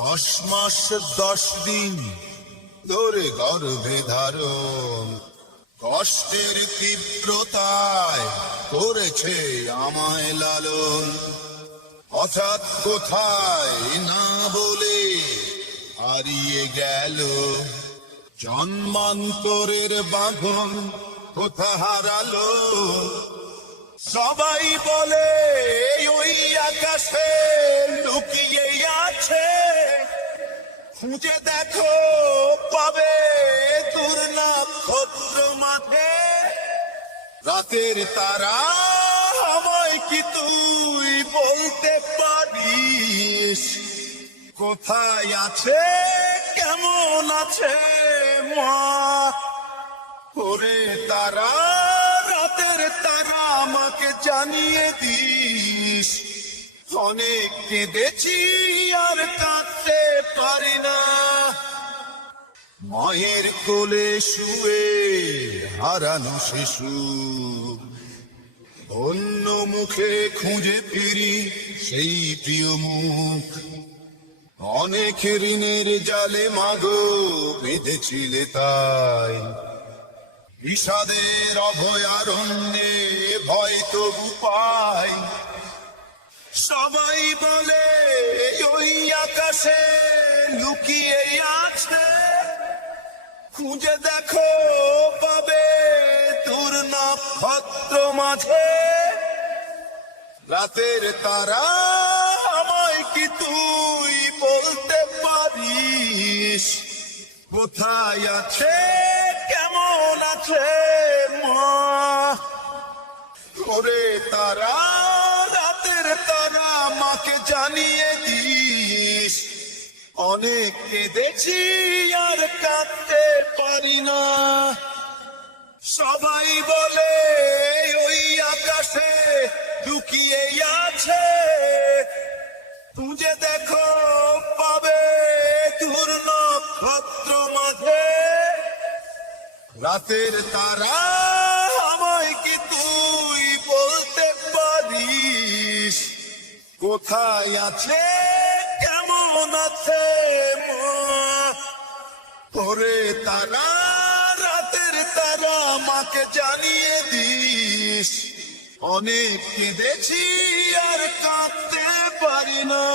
10 মাস 10 দিন ধরে গর্ভে ধারণ, কষ্টের তীব্রতায় করেছে আমায় লালন। হঠাৎ কোথায় না বলে হারিয়ে গেল, জন্মান্তরের বাঁধন কোথা হারালো। সবাই বলে ওই আকাশে লুকিয়ে আছে, খুঁজে দেখো পাবে দূর নক্ষত্র মাঠে। রাতের তারা আমায় কি তুই বলতে পারিস, কোথায় আছে কেমন আছে মা? ওরে তারা, রাতের তারা আমাকে জানিয়ে দিস। অনেক কেঁদেছি আর কাঁদতে পারি না, মায়ের কোলে শুয়ে হারানো শিশু। অন্য মুখে খুঁজে ফিরি সেই প্রিয় মুখ। অনেক ঋণের জালে মাগো বেঁধেছিলে তাই, বিষাদের অভয়ারণ্যে ভয় তবু পাই। সবাই বলে ওই আকাশে লুকিয়ে আছে, খুঁজে দেখো পাবে দূর নক্ষত্র মাঝে। রাতের তারা আমায় কি তুই বলতে পারিস, কোথায় আছে কেমন আছে মা? ওরে তারা, রাতের তারা আমাকে জানিয়ে দিস। অনেক কেঁদেছি আর কাঁদতে পারি না। সবাই বলে ওই আকাশে লুকিয়ে আছে, খুঁজে দেখো পাবে দূর নক্ষত্র মাঝে। রাতের তারা আমায় কি তুই বলতে পারিস, কোথায় আছে কেমন আছে মা? ওরে তারা, রাতের তারা আমাকে জানিয়ে দিস। অনেক কেঁদেছি আর কাঁদতে পারি না।